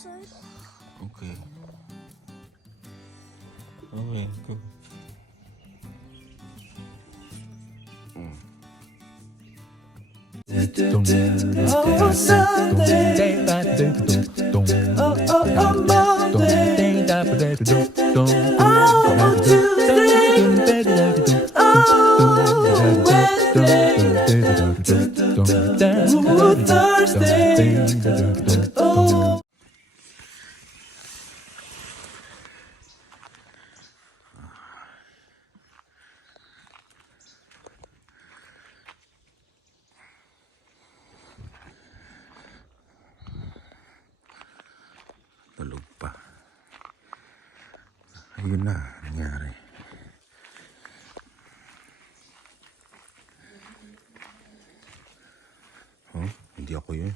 outside? Okay. Okay, go. Oh, Sunday. Oh, Monday. Oh, Tuesday. Oh, Wednesday. Ooh, Thursday. Oh. Tulog pa. Ayun na, nangyari. Oh, hindi ako yun.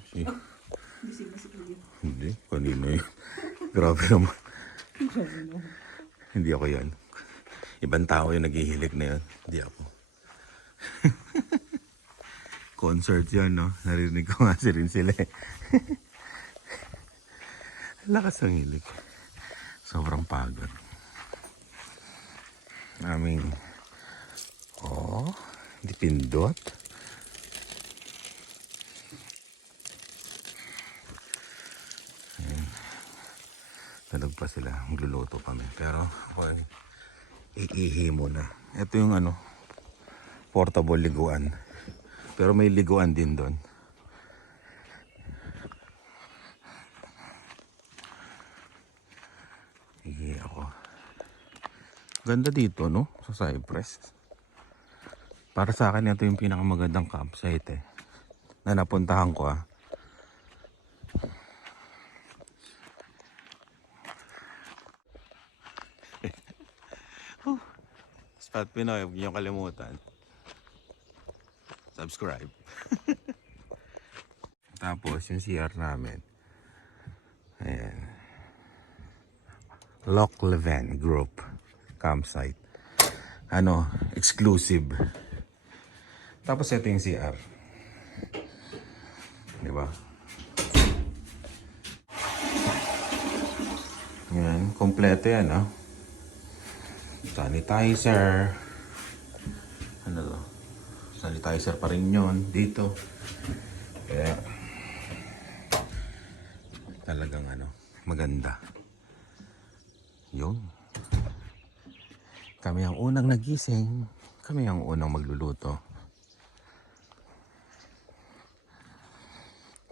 Hindi, kanino yun. Grabe naman. Hindi ako yun. Ibang tao yung naghihilik na yun. Hindi ako. Concert yun, no? Narinig ko nga rin sila eh. Lakas ang hilik. Sobrang pagod. Oh, hindi pindot. Ayan. Talog pa sila. Magluluto kami. Pero ako ay iihi muna. Ito yung portable liguan. Pero may liguan din doon. Iihi ako. Ganda dito, no? Sa Cypress. Para sa akin, ito yung pinakamagandang campsite na napuntahan ko Spot Pinoy, huwag niyo kalimutan. Subscribe. Tapos yung CR namin. Ayan. Loch Leven Group campsite. Exclusive. Tapos ito yung CR. Diba? Yan, kompleto yan, Sanitizer. Sanitizer pa rin yun dito. Kaya talagang maganda. Yun. Kami ang unang nagising. Kami ang unang magluluto.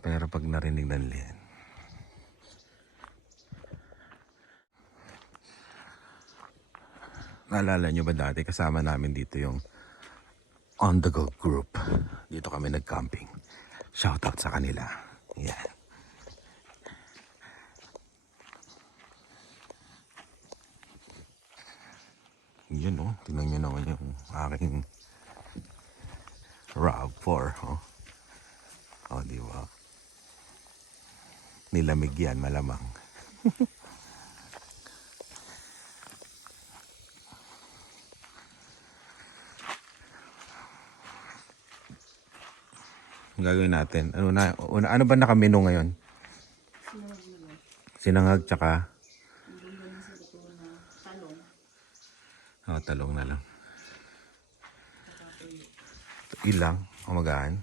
Pero pag narinig ng Lynn, naalala nyo ba dati kasama namin dito yung On The Go Group. Dito kami nag-camping. Shoutout sa kanila. Yan. Yun tingnan nyo naman yung aking RAV4 diba? Nilamig yan malamang. Ang gagawin natin, ano ba nakamenu ngayon? Sinangag tsaka talong na lang. Ilang? Magaan?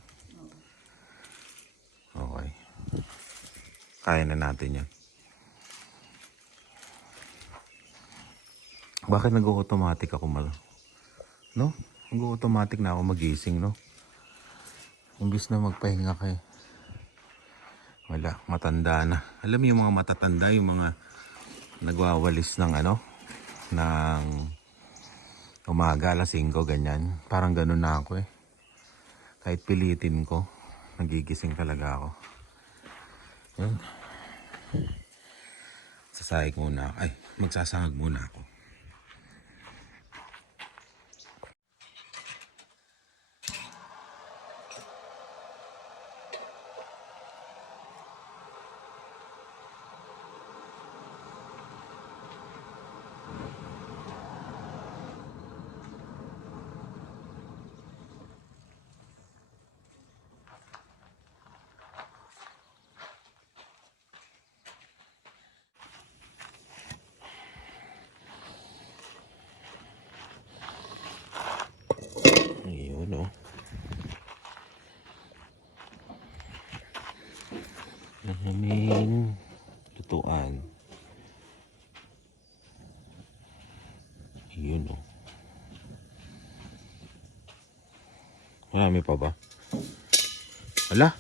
Okay. Kaya na natin yan. Bakit nag-automatic ako no? Nag-automatic na ako magising, no? Imbis na magpahinga kayo. Wala, matanda na. Alam mo yung mga matatanda, yung mga nagwawalis ng ng umaga, alas 5, ganyan. Parang ganun na ako Kahit pilitin ko, nagigising talaga ako. Yun. Sasahig muna. Magsasangag muna ako. Maraming lutuan. Yun o. Marami pa ba? Wala.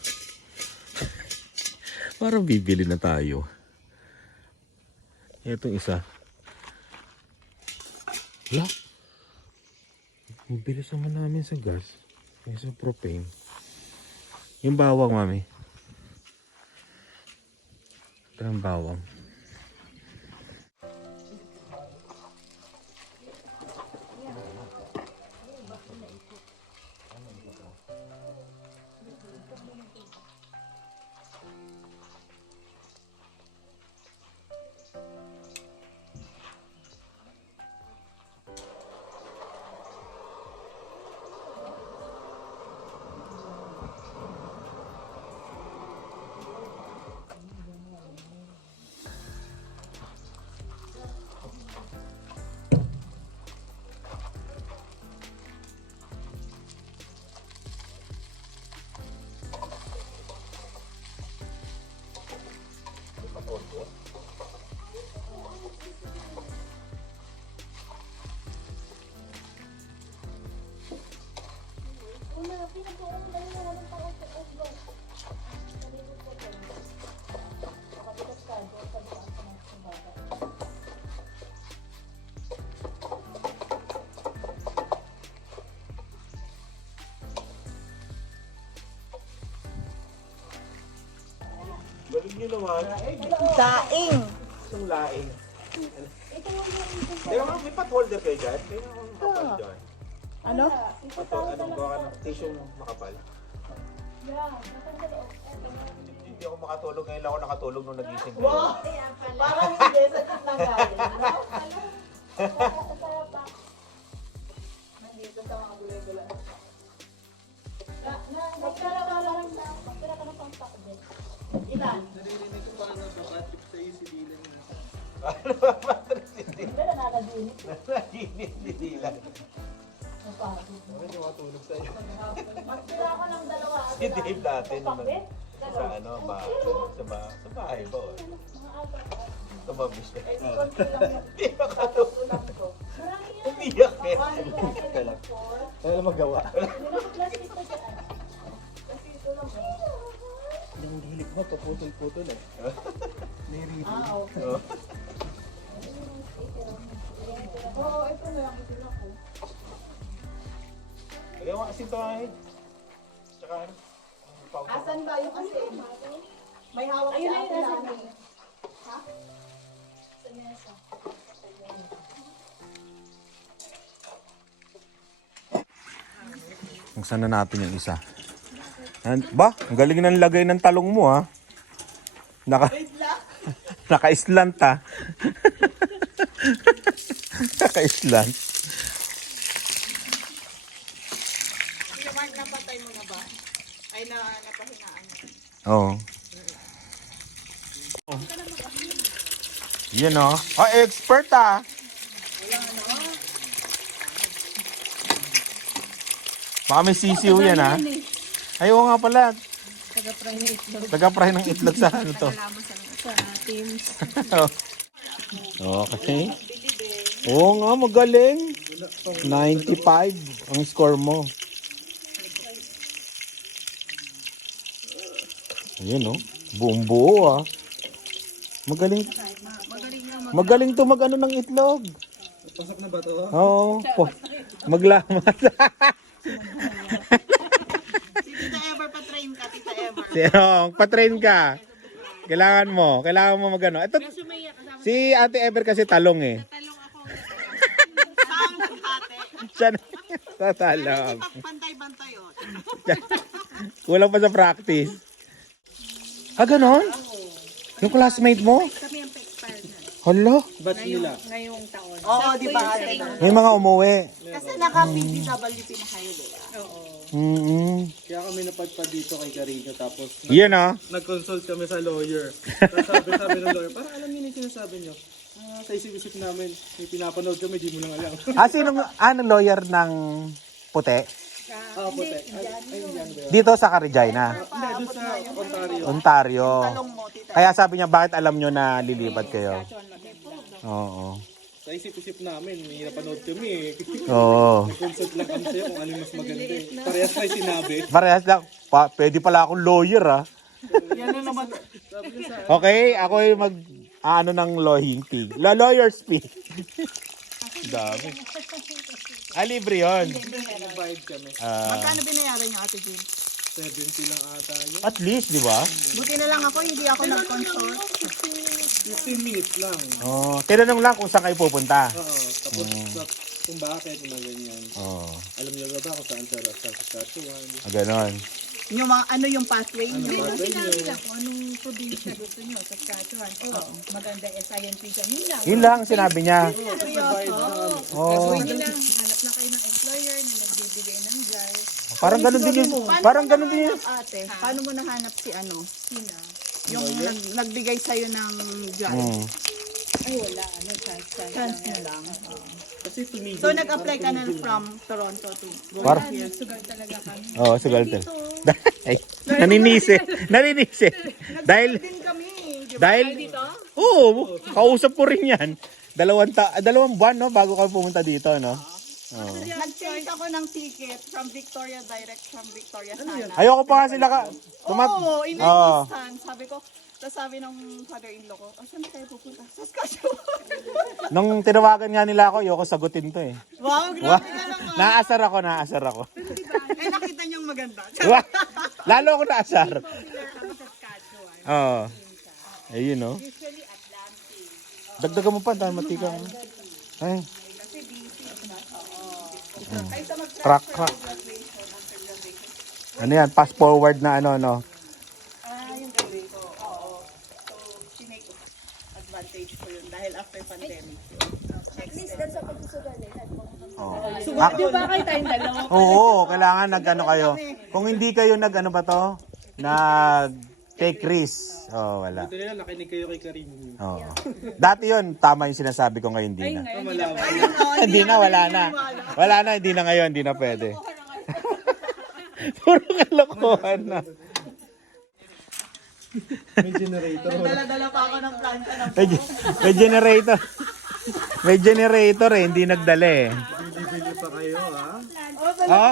Parang bibili na tayo. Itong isa. Wala. Bibilis naman namin sa gas. Sa propane. Yung bawang, mami. Ito ang bawang. Balik nyo naman. Daing. Isang laing. Teka nga, may pot holder kayo dyan? Teka nga, makapal dyan. Ano? Anong gawa ka ng tissue makapal? Hindi ako makatulog. Ngayon lang ako nakatulog nung nagising ko. Wow! Parang hindi sa gitna galing, no? Nandito sa mga gulay-gulay. Magkala ka lang na. Magkala ka ng pang-takbo. Ilan? Naririnig ko parang nagpapatrip sa iyo si Dylan. Hindi na nakadinit. Naginit ni Dylan. Napagod. Bakit makatulog sa iyo? Magkala ka ng dalawa. Si Dave natin. Pakbe? Sa ano, sa bahay ba? Mga apat. Tumabis na. Eh, di konti lang yun. Hindi makatulog. Ulam ko. Marami yan. Umiyak eh. Paano ko natin yung four? Kaya lang magawa. Naka-plastic pa dyan. Kasi ito lang. Yung hilik mo, paputol-putol eh. Ah, okay. Oh. Oo, ito na lang. Ito lang ko. Kaya mga asin tayo. Tsaka ano? Asan ba yung asin? May hawak si ate namin. Ha? Sa mesa. Kung saan na natin yung isa. Ba? Ang galing ng lagay ng talong mo ha. Naka-islant ha. Naka-islant. Yung Mark, napatay mo na ba? Ay, napahinaan mo. Oo. Yan o. Oh, expert ah. Baka may sisiw yan ha. Ay, oo nga pala. Taga-fry ng itlog sa ano to. Sa teams. Okay. Oo nga, magaling. 95 ang score mo. Ayun, no? Buong buo, ah. Magaling. Magaling to mag-ano ng itlog. Pasok na ba ito? Oo. Maglamat. Tita Ever, patrain ka, Tita Ever. Patrain ka. Kailangan mo magano. Ito, si Ate Ever kasi talong eh. Talong ako. Saan ate? Siya na sa talong. Pantay-bantay o. Kulang pa sa practice. Ah, ganon? Yung classmate mo? Kami ang pa-expire na. Hala, Batch nila. Ngayong taon. Oo, di ba ate? may mga umuwi. Kasi naka-PDWP na kayo, di ba? Oo. Kaya kami napadpad dito kay Carino tapos Yan ah. nag-consult kami sa lawyer. Tapos sabi ng lawyer, parang alam niyo na yung sinasabi niyo. Sa isip-isip namin, may pinapanood kami, di mo lang alam. Sinong lawyer ng puti? puti. Ay, yan ba? Dito sa Regina, Hindi, doon sa Ontario. Ontario. Talong mo, tita. Kaya sabi niya, bakit alam nyo na lilipat kayo? Oo. Sa isip-isip namin, may napanood kami eh. Oo. Consult lang kami sa'yo kung ano yung mas maganda eh. Parehas tayo sinabi. Parehas lang. Pwede pala akong lawyer ah. Yan na naman. Sabi ko sa Okay, ako yung ano ng lawyering fee. Lawyer fee. Dami. Libre yun. nagbayad kami. Magkano binayaran niyo, Ate Jill? 70 lang ata yun. At least, di ba? Buti na lang ako, hindi ako nag-consult. 15 minutes lang. Oh, tinanong lang kung saan kayo pupunta. Oo. Tapos kung bakit na ganyan. Oh, Alam niyo ba kung saan sa Saskatchewan? ganon. Yung mga, ano yung pathway Ano niyo? ba? Sinabi lang kung anong probinsya gusto nyo, Saskatchewan. Maganda SINP dyan. Yun lang. Yun lang sinabi niya. Nagbayad na kami. Oh, Yun lang. Hanap lang kayo ng employer na nagbibigay ng jar. parang ganon din yun. Parang ganon din yun. Ate, paano mo nahanap si ano? Sina? Yung nagbigay sa'yo ng job. Ay, wala. Ano, chance Chance na lang. Kasi tumigil. So, nag-apply ka na from Toronto to Parang, sugal talaga kami. oh, sugalter. Ay, naninisi. Naninisi. Dahil, din kami. Di ba? dahil, oo, kausap ko rin yan. Dalawang buwan, no, bago kami pumunta dito, no? Oh. Nag-change ako ng ticket from Victoria direct from Victoria sana. Ayoko pa nga sila Oo, in Oo. distance. Sabi ko, tapos sabi ng father-in-law ko, saan kayo pupunta? Saskatchewan. Nung tinawagan nga nila ako, ayoko sagutin to eh. Wow, grabe ka naman. Naasar ako. Eh, nakita niyong maganda. Wah, lalo ako naasar. Oo. Ayun, no? Dagdagan mo pa, dahil matika. Ay. Crack. Ano yan? Fast forward na ano, no? Yung gawin ko, oo. So, sinake advantage ko yun dahil after pandemic. Di ba kayo tayong dalawa? Oo, kailangan nag-ano kayo. Kung hindi kayo nag-ano ba to? Nag-take risk. Oh, wala. Ito nila, nakinig kayo kay Karim. Oo. Dati yun, tama yung sinasabi ko ngayon, hindi na. Malaman. Hindi na, wala na. Wala na, hindi na ngayon, hindi na pwede. Puro kalokohan na. May generator. Dala-dala pa ako ng plancha ng May generator. May generator eh, hindi nagdala eh. Bibili pa kayo, ha? Ha?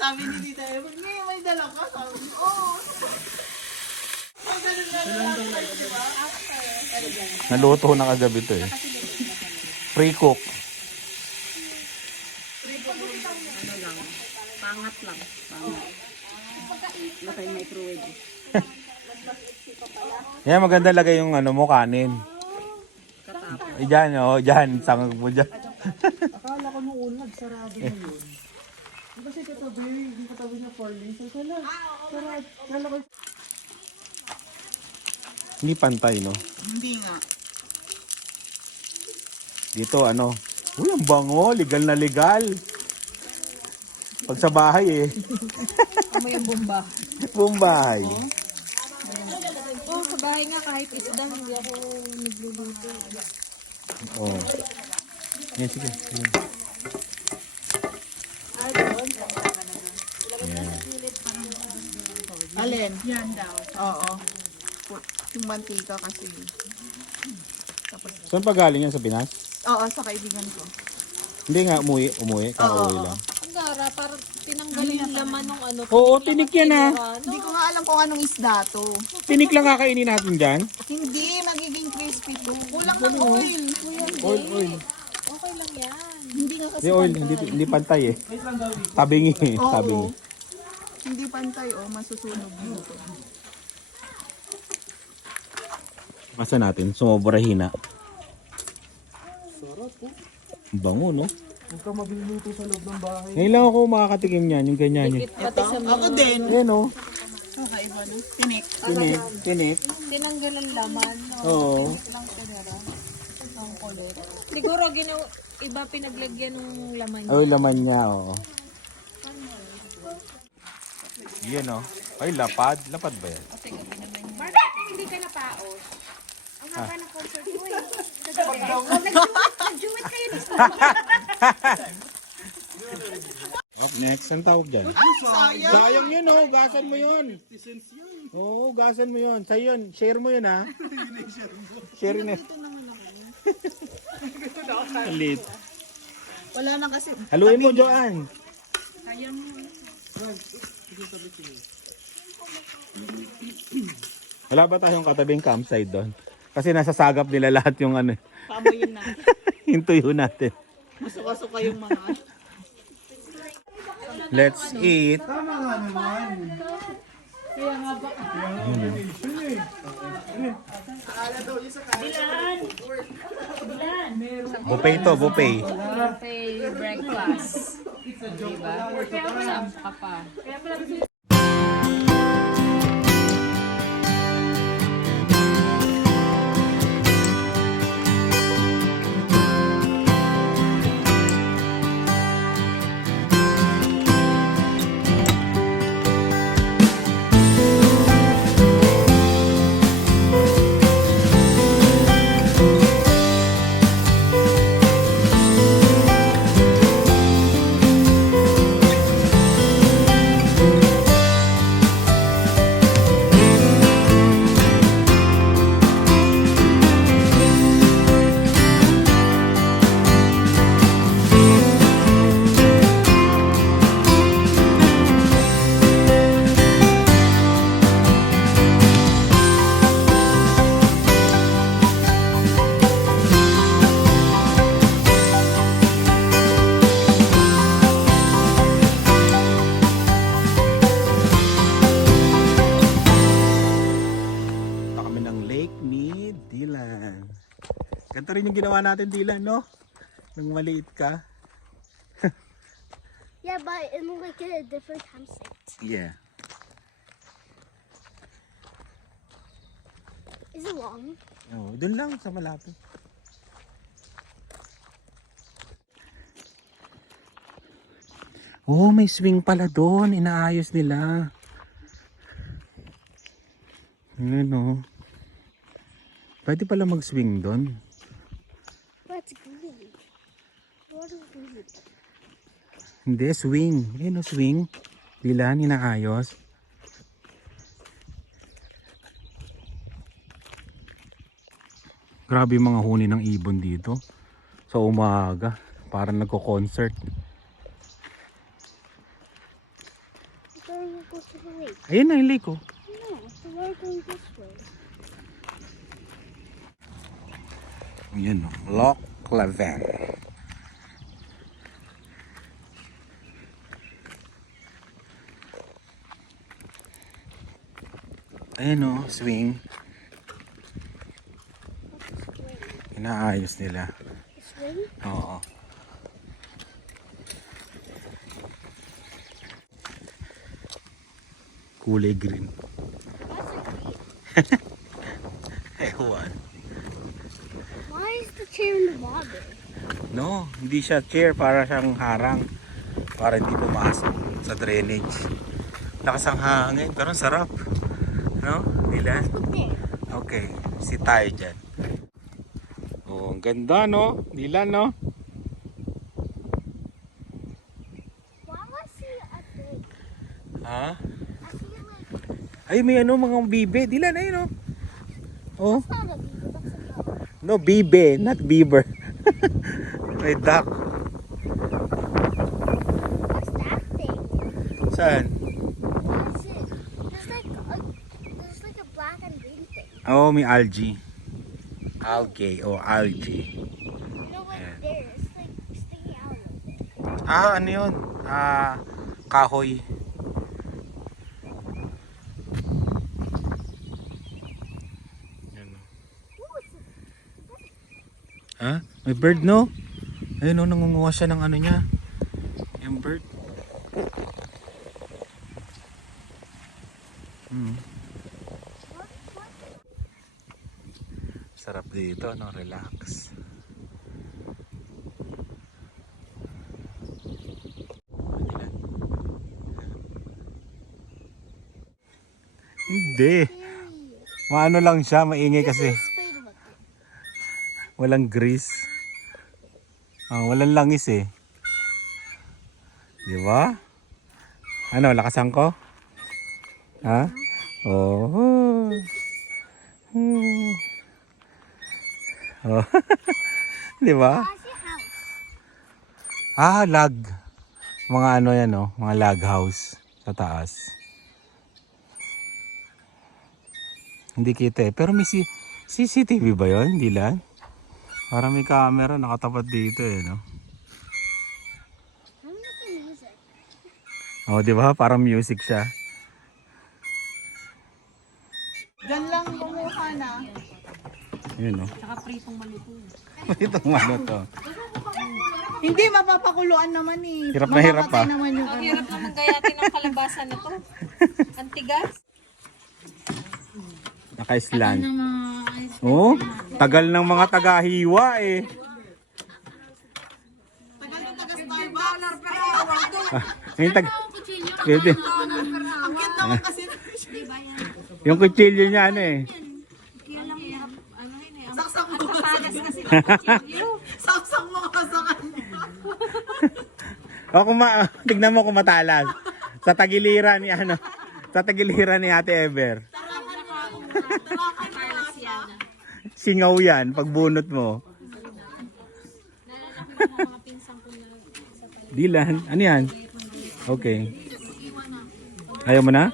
Sabi ni Tita Evan, may dala ka. Sabi ko, oo. Naluto na kagabi to eh. Free cook. Pangat lang. Bakay microwave. Yan, maganda lagay yung ano mo, kanin. Diyan, oh, diyan, sangag mo dyan. Akala ko nung una, sarado na yun. Kasi katabi, hindi katabi niya for laser. Kala ko. Hindi pantay, no? Hindi nga. Dito, ano? Uy, ang bango, legal na legal. Pag sa bahay eh. Amoy ang bomba. Bumbahay. Oo, sa bahay nga kahit isda, hindi ako nagluluto. Oh. Yan, sige. Yan. Alin? Yan daw. Oo. Yung mantika kasi. Saan pa galing yan sa Pinas? Oo, sa kaibigan ko. Hindi nga, umuwi. Kakauwi lang. Ang gara, parang tinanggalin yung laman ng ano. Oo, tinik yan ah. Hindi ko nga alam kung anong isda to. Tinik lang kakainin natin dyan. Hindi, magiging crispy to. Kulang ng oil. Oil. Okay lang yan. Hindi nga kasi Hindi oil, hindi pantay eh. Tabingi eh, Oo. tabingi. Hindi pantay, masusunog dito. Masa natin, sumobra hina. Bango, no? Huwag ka magluluto sa loob ng bahay. Ngayon lang ako makakatikim niyan, yung ganyan yun. Pati sa Ako din. Ayan o, Kakaiba no? Tinik. tinik. tinanggal ang laman. No? Oo. Lang tinira. Ang kulot. Siguro iba pinaglagyan ng laman. Ay, laman niya, oo. Yan o. Ay, lapad. Lapad ba yan? Mark, hindi ka napaos. Ang haba ng concert mo eh. Nag-duet kayo ni Up next, ang tawag dyan? Sayang yun, oh. Gasan mo yun. Oo, gasan mo yun. Sa'yo yun. Share mo yun, ha? Share yun, eh. Alit. Wala na kasi. Haluin mo, Joanne. Wala ba tayong katabing campsite doon? Kasi nasa sagap nila lahat yung ano. Pamoyin na. Hintuyo natin. Masuka-suka yung mga. Let's eat. Buffet to, buffet. Buffet breakfast. Diba? Saan ka pa? Punta kami ng lake ni Dylan. Ganito rin yung ginawa natin, Dylan, no? Nung maliit ka. Yeah, but in like a different campsite. Yeah. Is it long? Oh, dun lang sa malapit. Oh, may swing pala doon. Inaayos nila. Yun, oh. Pwede pala mag-swing doon. What's green? What is green? Hindi, swing. Yun, oh, swing. Dylan, inaayos. Grabe yung mga huni ng ibon dito. Sa umaga. Parang nagko-concert. I thought we were going to the lake. Ayun na yung lake, oh. No, so we're going this way. Yan, oh. Loch Leven. Ayan, oh, swing. Inaayos nila. This way? Oo. Kulay green. Ewan. Why is the chair in the water? No, hindi siya chair, para siyang harang. Para hindi pumasok sa drainage. Lakas ang hangin, pero ang sarap. No? Nila? Look there. Okay, si tayo dyan. Oh, ang ganda, no? Nila, no? Why do I see a thing? Ha? I see like, Ay, may ano, mga bibe. Dilan, ayun, no? Oh. it's not a beaver, that's a dog. No, bibe, not beaver. May duck. What's that thing? Saan? What is it? There's like a black and green thing. Oh, may algae. Algae o algae. You know what there? It's like sticking out a little bit. Ah, ano yun? Kahoy. Yan, oh. Ooh, it's Ha? May bird, no? Ayun, oh, nangunguha siya ng ano niya. Yung bird. Sarap dito, no? Relax. Hindi. Maano lang siya, maingay kasi. spade looking. Walang grease. Walang langis eh. Di ba? Ano, lakasan ko? Ha? Oh. Oh. Di ba? Lag. Mga ano yan, oh. Mga log house sa taas. Hindi kita eh. Pero may CCTV ba yun? Hindi lang. Parang may camera nakatapat dito eh, no? Oh, di ba? Parang music siya. Diyan lang kumuha na. Yun, no? Saka pritong maluto. Itong ano to. Hindi, mapapakuluan naman eh. Hirap na hirap Mamamatay pa. naman yung Ang hirap naman gayatin ng kalabasan na to. Ang tigas. Naka-island. Oh, tagal ng mga taga-hiwa eh. Yung pwede. Yung kutsilyo niya ano eh. saksak mo ka sa kanya. O tignan mo kung matalas. Sa tagiliran ni ano. Sa tagiliran ni Ate Ever. Singaw yan pag bunot mo. Dilan, ano yan? Okay. Ayaw mo na?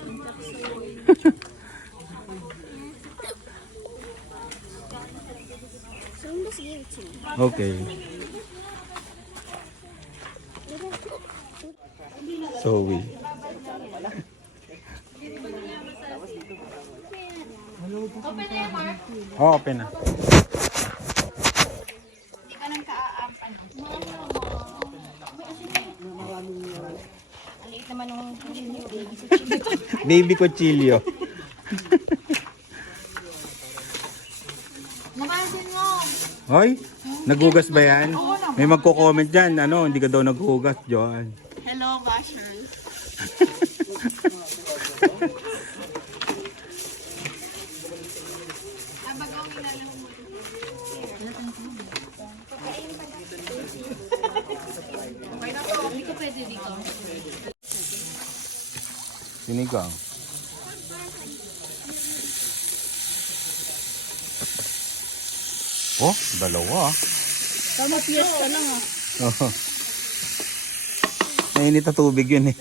Okay. Zoe. Oh, open na. Aliit naman ng Baby Cuchillo. napansin mo. Hoy, naghugas ba yan? May magko-comment dyan. Ano, hindi ka daw naghugas, Joan. Hello, bashers. Sinigang. Oh, dalawa. Tama, piyesta lang ah. Oh. Mainit na tubig yun eh.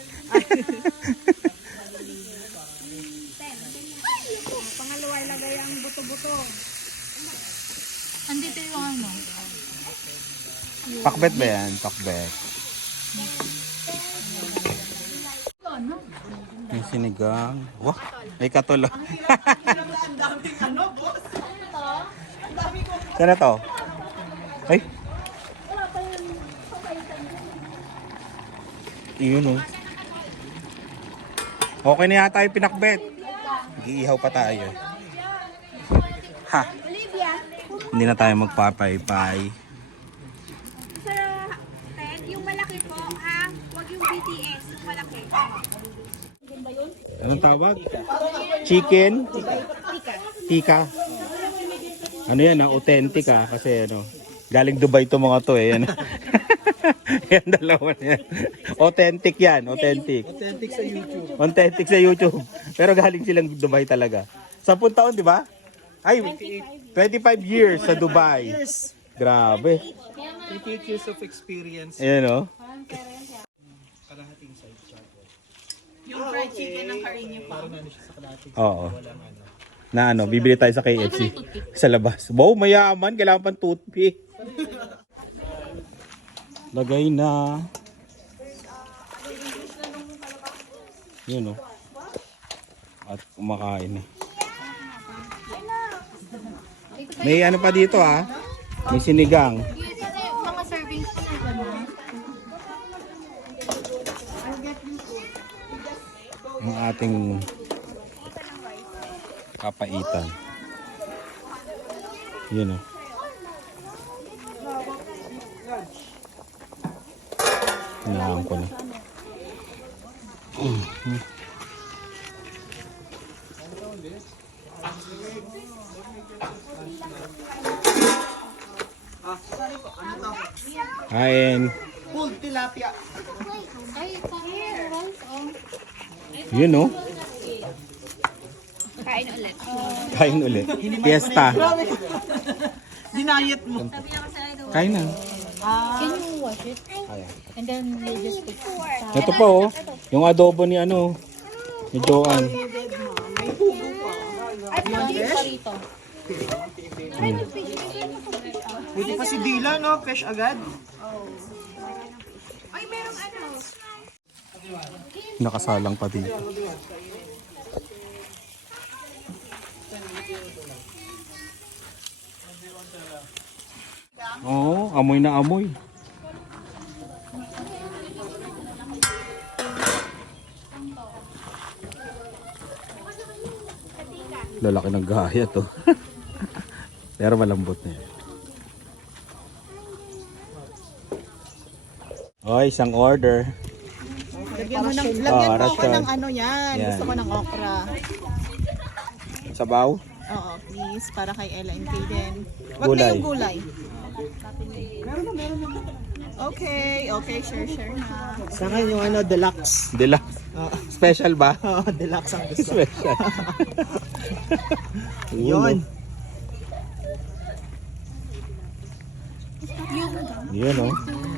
Pangalawa, ilagay ang buto-buto. Andito yung ano. Pakbet ba yan? Pakbet. Yung sinigang. Wah, may katulo. Sana to? Ay. Iyon oh. Okay na yata yung pinakbet. Nag-iihaw pa tayo. Ha. Hindi na tayo magpapaypay. Sir, Ted, yung malaki po, ha? Huwag yung BTS, yung malaki. Anong tawag? Chicken? Tika. Ano yan ah? Authentic ah. Kasi ano, galing Dubai to mga to eh. Yan. Yan dalawa na yan. Authentic yan. Authentic. Authentic sa YouTube. Authentic sa YouTube. Pero galing silang Dubai talaga. 10 taon, di ba? Ay, 25 years sa Dubai. Grabe. 28 years of experience. Ayan o. Kalahating side chart. Yung fried chicken ng karinyo pa. Oo. Na ano, bibili tayo sa KFC. Sa labas. Wow, mayaman. Kailangan pang toothpick. Lagay na. Yun o. At kumakain na. May ano pa dito ah. May sinigang. Mga servings po na gano'n. Ang ating kapaitan. Yun o. Hinahan ko na. Kain. Pulled tilapia. Yun oh. Kain ulit. Kain ulit. Fiesta. Dinayet mo. Kain na. Can you wash it? And then you just put Ito pa oh. Yung adobo ni ano. Ni Joanne. parito. Buti pa si Dila, no? Fresh agad. Ay, merong ano. Nakasalang pa dito. Oo, amoy na amoy. Lalaki ng gaya to. Pero malambot na yan. Oy, isang order. Lagyan mo ako restaurant. ng ano yan. Yan. Gusto ko ng okra. Sabaw? Oo, please. Para kay Ella and Kaden. Wag na Gulay. yung gulay. Okay, share na. Sa akin yung ano, deluxe. Deluxe. Special ba? Oo, deluxe ang gusto. Special. Yun. Yun oh.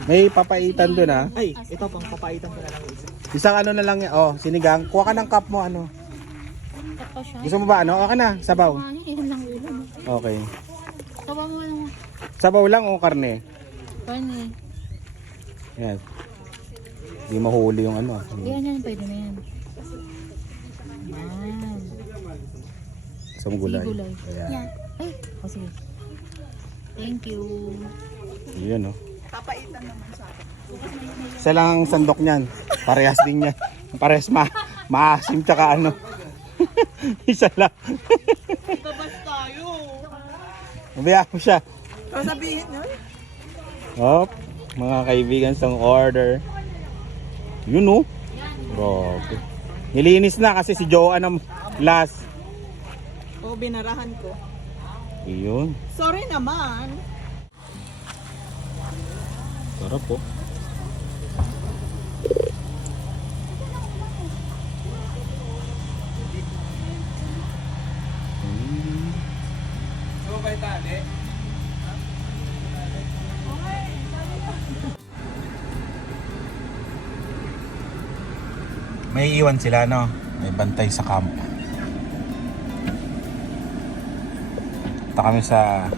May papaitan doon ah. Ay, ito pang papaitan ko na lang isa. Isang ano na lang yan. Oh, sinigang. Kuha ka ng cup mo ano. Gusto mo ba ano? Okay na. Sabaw. Okay. Tawa mo lang. Sabaw lang o karne? Karne. Yan. Di mahuli yung ano. Yan yan, pwede na yan. Sa gulay. Gulay. Ayan. Ay, oh, sige. Thank you. Yun oh. Papaitan naman sa akin. Isa lang ang sandok niyan. Parehas din yan. Parehas maasim tsaka ano. Isa lang. Babas tayo. Mabiyak mo siya. Sabihin nun. Hop. Mga kaibigan sa order. Yun oh. Grabe. Nilinis na kasi si Joanne ang last. Oo, binarahan ko. Yun. Sorry naman. Sarap po. May iwan sila no? May bantay sa camp. Punta kami sa